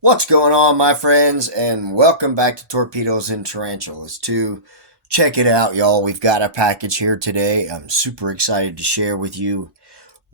What's going on, my friends, and welcome back to Torpedoes and Tarantulas. To check it out, y'all, we've got a package here today. I'm super excited to share with you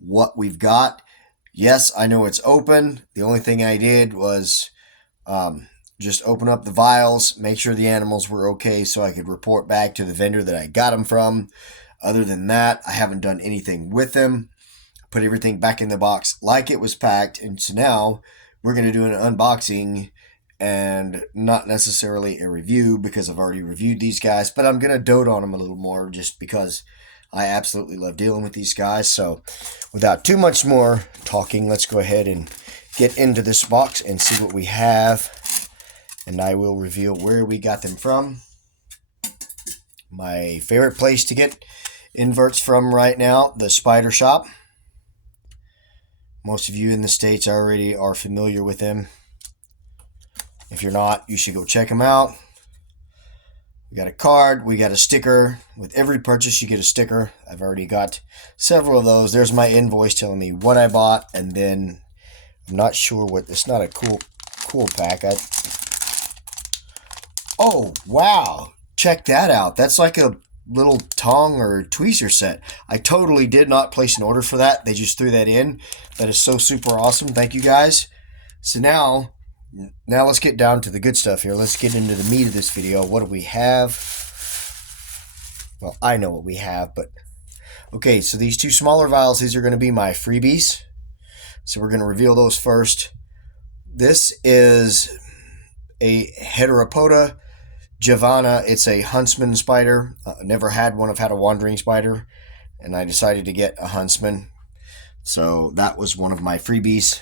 what we've got. Yes, I know it's open. The only thing I did was just open up the vials, make sure the animals were okay so I could report back to the vendor that I got them from. Other than that, I haven't done anything with them. Put everything back in the box like it was packed, and so now we're going to do an unboxing and not necessarily a review because I've already reviewed these guys, but I'm going to dote on them a little more just because I absolutely love dealing with these guys. So without too much more talking, let's go ahead and get into this box and see what we have, and I will reveal where we got them from. My favorite place to get inverts from right now, the Spider Shop. Most of you in the States already are familiar with them. If you're not, you should go check them out. We got a card, we got a sticker. With every purchase, you get a sticker. I've already got several of those. There's my invoice telling me what I bought, and then I'm not sure what. It's not a cool pack. Oh wow! Check that out. That's like a little tong or tweezer set. I totally did not place an order for that. They just threw that in. That is so super awesome. Thank you guys. So now let's get down to the good stuff here. Let's get into the meat of this video. What do we have? Well, I know what we have, but okay, so these two smaller vials, these are going to be my freebies. So we're going to reveal those first. This is a Heteropoda Javana. It's a huntsman spider. Never had one. I've had a wandering spider, and I decided to get a huntsman. So that was one of my freebies.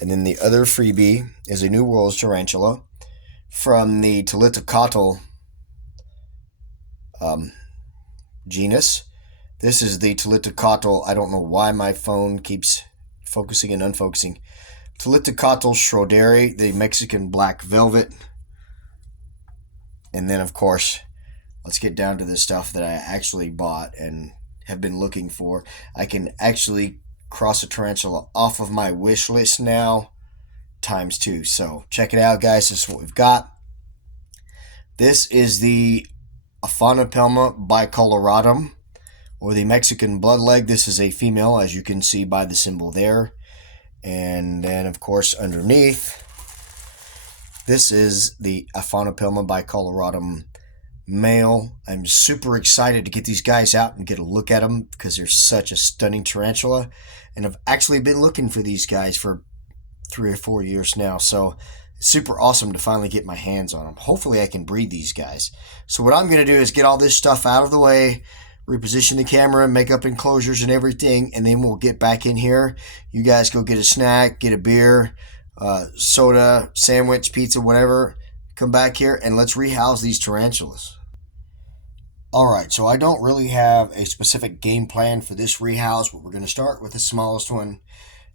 And then the other freebie is a New World's tarantula from the Talitocatl genus. This is the Talitocatl. I don't know why my phone keeps focusing and unfocusing. Talitocatl schroderi, the Mexican black velvet. And then, of course, let's get down to the stuff that I actually bought and have been looking for. I can actually cross a tarantula off of my wish list now times two. So check it out, guys. This is what we've got. This is the Aphanopelma bicoloratum, or the Mexican bloodleg. This is a female, as you can see by the symbol there. And then, of course, underneath, this is the Aphanopelma bicoloratum male. I'm super excited to get these guys out and get a look at them because they're such a stunning tarantula. And I've actually been looking for these guys for 3 or 4 years now. So it's super awesome to finally get my hands on them. Hopefully I can breed these guys. So what I'm going to do is get all this stuff out of the way, reposition the camera, make up enclosures and everything, and then we'll get back in here. You guys go get a snack, get a beer, soda, sandwich, pizza, whatever. Come back here and let's rehouse these tarantulas. Alright, so I don't really have a specific game plan for this rehouse, but we're going to start with the smallest one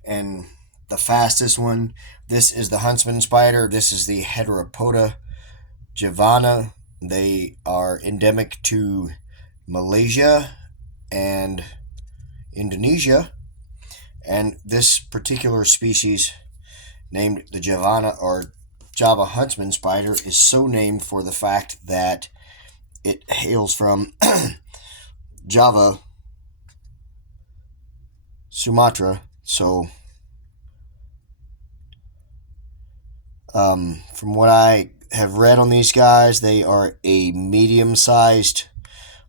and the fastest one. This is the huntsman spider. This is the Heteropoda javana. They are endemic to Malaysia and Indonesia. And this particular species, named the Javana or Java huntsman spider, is so named for the fact that it hails from Java, Sumatra. So, from what I have read on these guys, they are a medium-sized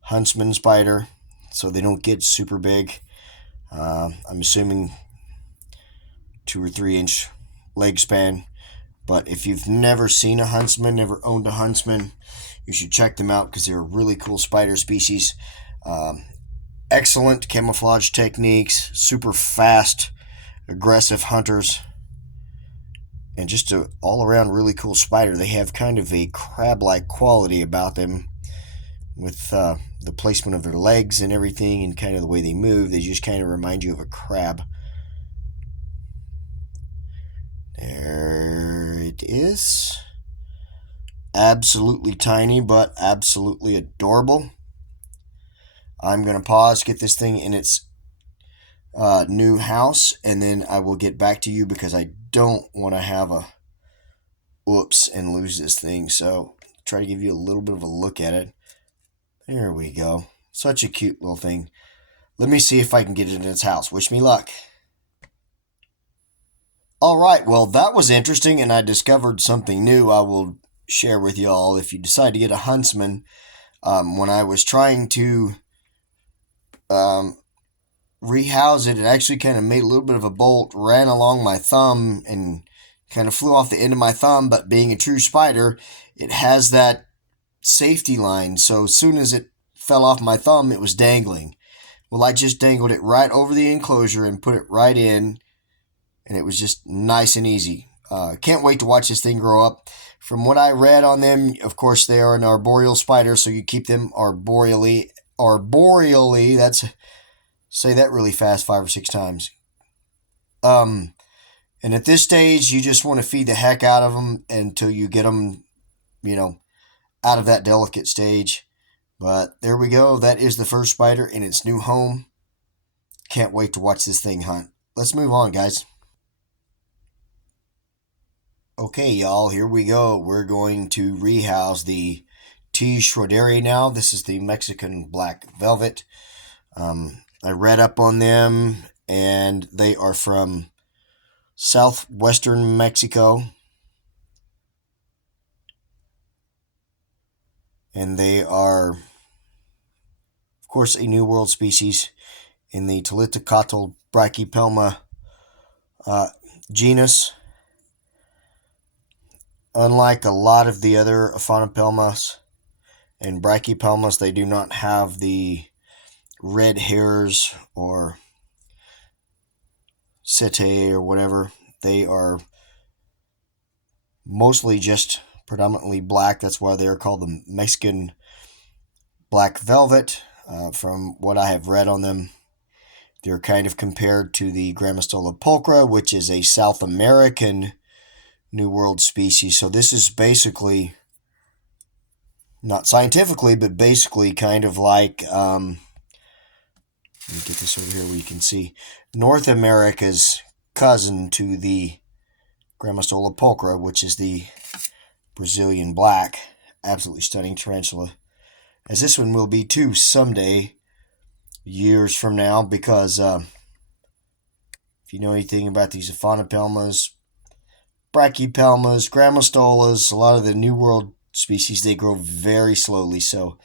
huntsman spider, so they don't get super big. I'm assuming 2 or 3 inch leg span. But if you've never seen a huntsman, never owned a huntsman, you should check them out because they're a really cool spider species. Excellent camouflage techniques, super fast, aggressive hunters, and just a all-around really cool spider. They have kind of a crab-like quality about them with the placement of their legs and everything and kind of the way they move. They just kind of remind you of a crab. There it is. Absolutely tiny, but absolutely adorable. I'm going to pause, get this thing in its new house, and then I will get back to you because I don't want to have a whoops, and lose this thing. So try to give you a little bit of a look at it. There we go. Such a cute little thing. Let me see if I can get it in its house. Wish me luck. All right, well, that was interesting, and I discovered something new I will share with y'all. If you decide to get a huntsman, when I was trying to um, rehouse it, it actually kind of made a little bit of a bolt, ran along my thumb, and kind of flew off the end of my thumb. But being a true spider, it has that safety line. So as soon as it fell off my thumb, it was dangling. Well, I just dangled it right over the enclosure and put it right in, and it was just nice and easy. Can't wait to watch this thing grow up. From what I read on them, of course, they are an arboreal spider, so you keep them arboreally. Arboreally, that's, say that really fast 5 or 6 times. Um, and at this stage, you just want to feed the heck out of them until you get them, you know, out of that delicate stage. But there we go. That is the first spider in its new home. Can't wait to watch this thing hunt. Let's move on, guys. Okay, y'all, here we go. We're going to rehouse the T. Schroederi now. This is the Mexican black velvet. I read up on them, and they are from southwestern Mexico. And they are, of course, a New World species in the Tolitocatl brachypelma genus. Unlike a lot of the other Aphonopelmas and brachypelmas, they do not have the red hairs or setae or whatever. They are mostly just predominantly black. That's why they are called the Mexican black velvet. From what I have read on them, they're kind of compared to the Grammostola pulchra, which is a South American New World species. So this is basically, not scientifically, but basically kind of like, let me get this over here where you can see, North America's cousin to the Grammostola pulchra, which is the Brazilian black. Absolutely stunning tarantula. As this one will be too someday, years from now, because if you know anything about these Aphonopelmas, brachypelmas, grammostolas, a lot of the New World species, they grow very slowly. So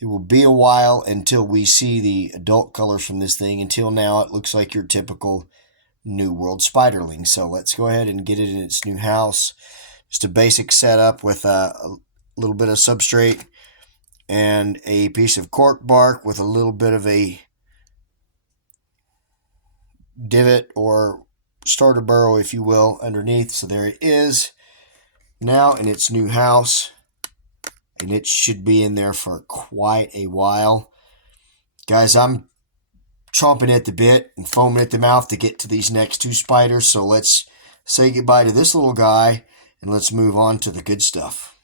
it will be a while until we see the adult colors from this thing. Until now, it looks like your typical New World spiderling. So let's go ahead and get it in its new house. Just a basic setup with a little bit of substrate and a piece of cork bark with a little bit of a divot or starter burrow, if you will, underneath. So there it is now in its new house, and it should be in there for quite a while. Guys, I'm chomping at the bit and foaming at the mouth to get to these next two spiders. So let's say goodbye to this little guy and let's move on to the good stuff.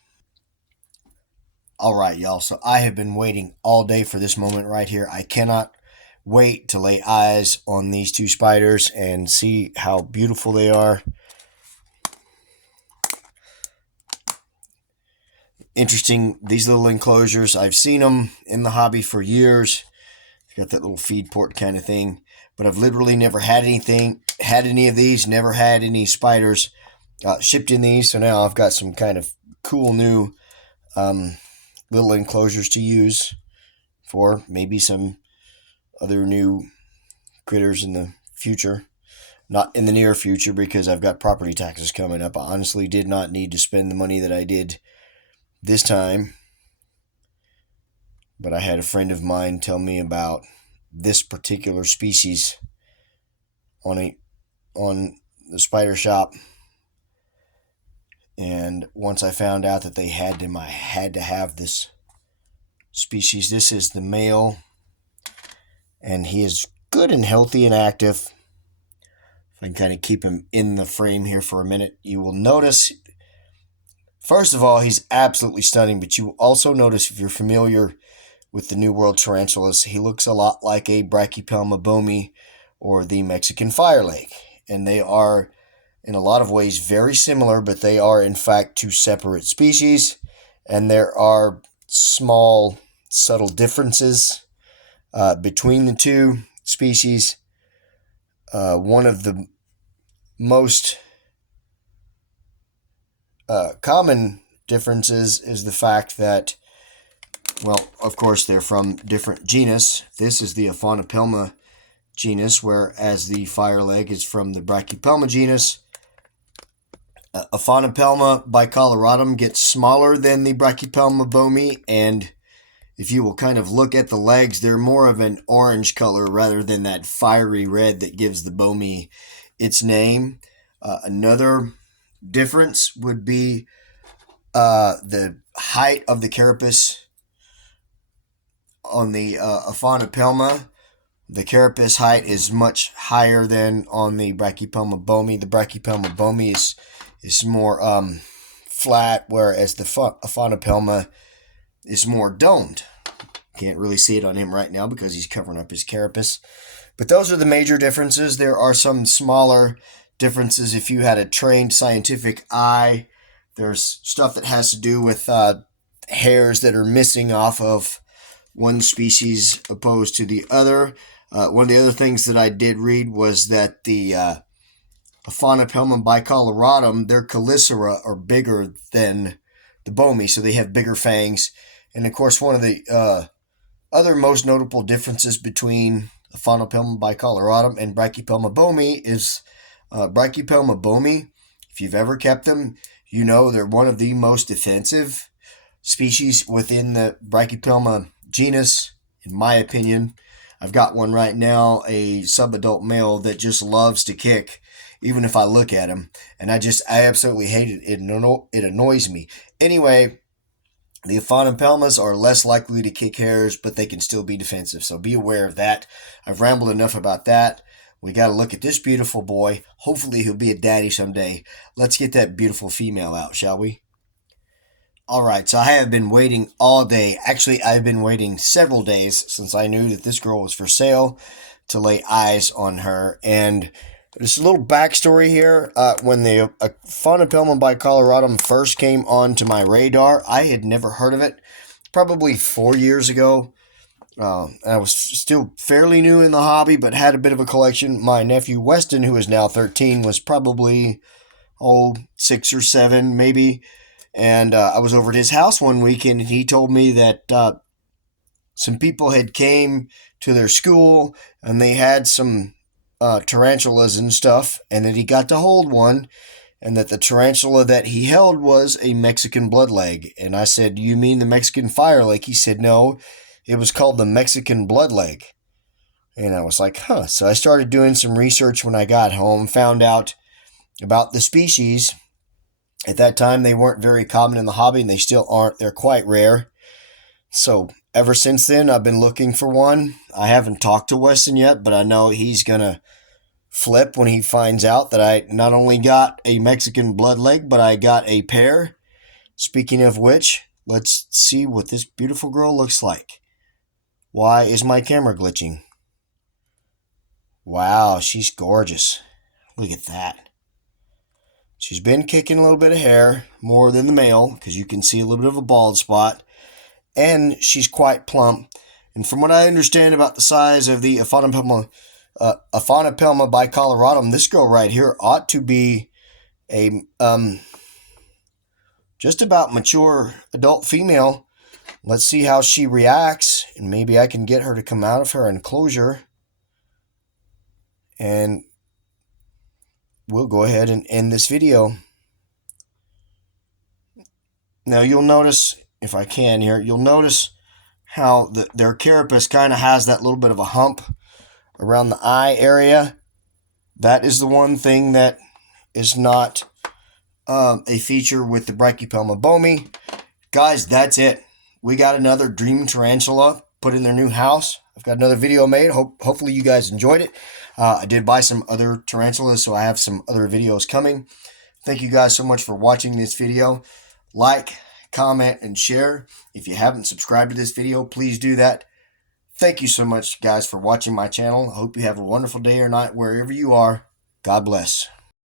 All right, y'all. So I have been waiting all day for this moment right here. I cannot wait to lay eyes on these two spiders and see how beautiful they are. Interesting, these little enclosures. I've seen them in the hobby for years. Got that little feed port kind of thing, but I've literally never had any of these. Never had any spiders shipped in these. So now I've got some kind of cool new little enclosures to use for maybe some other new critters in the future. Not in the near future, because I've got property taxes coming up. I honestly did not need to spend the money that I did this time, but I had a friend of mine tell me about this particular species on the Spider Shoppe, and once I found out that they had them, I had to have this species. This is the male, and he is good and healthy and active. If I can kind of keep him in the frame here for a minute, you will notice, first of all, he's absolutely stunning, but you will also notice, if you're familiar with the New World tarantulas, he looks a lot like a Brachypelma bomi or the Mexican firelake. And they are in a lot of ways very similar, but they are in fact two separate species, and there are small, subtle differences between the two species. One of the most common differences is the fact that, well, of course, they're from different genus. This is the Aphonopelma genus, whereas the fireleg is from the Brachypelma genus. Aphonopelma bicoloratum gets smaller than the Brachypelma bomi, and if you will kind of look at the legs, they're more of an orange color rather than that fiery red that gives the bomi its name. Another difference would be the height of the carapace on the Aphonopelma. The carapace height is much higher than on the Brachypelma bomi. The Brachypelma bomi is more flat, whereas the Aphonopelma is more domed. Can't really see it on him right now because he's covering up his carapace. But those are the major differences. There are some smaller differences. If you had a trained scientific eye, there's stuff that has to do with hairs that are missing off of one species opposed to the other. One of the other things that I did read was that the Aphonopelma bicoloratum, their chelicera are bigger than the bomi, so they have bigger fangs. And of course, one of the other most notable differences between Aphonopelma bicoloratum and Brachypelma bomi is Brachypelma bomi. If you've ever kept them, you know they're one of the most defensive species within the Brachypelma genus, in my opinion. I've got one right now, a subadult male that just loves to kick, even if I look at him. And I absolutely hate it. It annoys me. Anyway, the Aphonopelmas are less likely to kick hairs, but they can still be defensive. So be aware of that. I've rambled enough about that. We got to look at this beautiful boy. Hopefully he'll be a daddy someday. Let's get that beautiful female out, shall we? All right, so I have been waiting all day. Actually, I've been waiting several days since I knew that this girl was for sale to lay eyes on her. And there's a little backstory here. When the Aphonopelma bicoloratum first came onto my radar, I had never heard of it. Probably 4 years ago. I was still fairly new in the hobby, but had a bit of a collection. My nephew Weston, who is now 13, was probably 6 or 7 maybe. And I was over at his house one weekend, and he told me that some people had came to their school, and they had some tarantulas and stuff, and that he got to hold one, and that the tarantula that he held was a Mexican bloodleg. And I said, "You mean the Mexican fireleg?" He said, "No, it was called the Mexican bloodleg." And I was like, huh. So I started doing some research when I got home, found out about the species. At that time, they weren't very common in the hobby, and they still aren't. They're quite rare. So ever since then, I've been looking for one. I haven't talked to Weston yet, but I know he's going to flip when he finds out that I not only got a Mexican bloodleg, but I got a pair. Speaking of which, let's see what this beautiful girl looks like. Why is my camera glitching? Wow, she's gorgeous. Look at that. She's been kicking a little bit of hair, more than the male, because you can see a little bit of a bald spot. And she's quite plump. And from what I understand about the size of the Aphonopelma bicoloratum, this girl right here ought to be a just about mature adult female. Let's see how she reacts, and maybe I can get her to come out of her enclosure. And we'll go ahead and end this video. Now you'll notice, if I can here, you'll notice how their carapace kind of has that little bit of a hump around the eye area. That is the one thing that is not a feature with the Brachypelma bomi. Guys, that's it. We got another dream tarantula put in their new house. I've got another video made. Hopefully you guys enjoyed it. I did buy some other tarantulas, so I have some other videos coming. Thank you guys so much for watching this video. Like, comment, and share. If you haven't subscribed to this video, please do that. Thank you so much, guys, for watching my channel. I hope you have a wonderful day or night wherever you are. God bless.